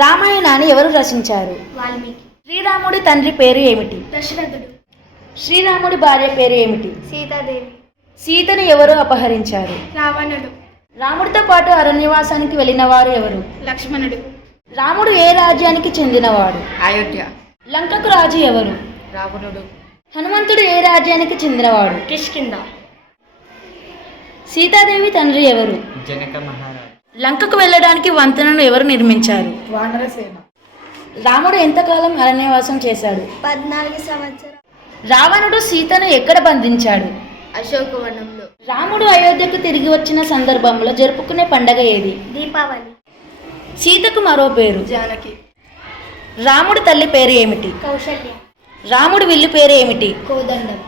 రామాయణాన్ని ఎవరు రచించారు? వాల్మీకి. శ్రీరాముడి తండ్రి పేరు ఏమిటి? దశరథుడు. శ్రీరాముడి భార్య పేరు ఏమిటి? సీతాదేవి. సీతను ఎవరు అపహరించారు? రావణుడు. రాముడితో పాటు అరణ్యవాసానికి వెళ్ళిన వారు ఎవరు? లక్ష్మణుడు. రాముడు ఏ రాజ్యానికి చెందినవాడు? అయోధ్య. లంకకు రాజు ఎవరు? రావణుడు. హనుమంతుడు ఏ రాజ్యానికి చెందినవాడు? కిష్కింద. సీతాదేవి తండ్రి ఎవరు? జనక మహారాజు. లంకకు వెళ్ళడానికి వంతెనను ఎవరు నిర్మించారు? వానరసేన. రాముడు ఎంతకాలం అరణ్యవాసం చేశాడు? 14 సంవత్సరాలు. రావణుడు సీతను ఎక్కడ బంధించాడు? అశోకవనంలో. రాముడు అయోధ్యకు తిరిగి వచ్చిన సందర్భంలో జరుపుకునే పండగ ఏది? దీపావళి. సీతకు మరో పేరు? జానకి. రాముడి తల్లి పేరు ఏమిటి? కౌశల్య. రాముడి విల్లు పేరు ఏమిటి? కోదండం.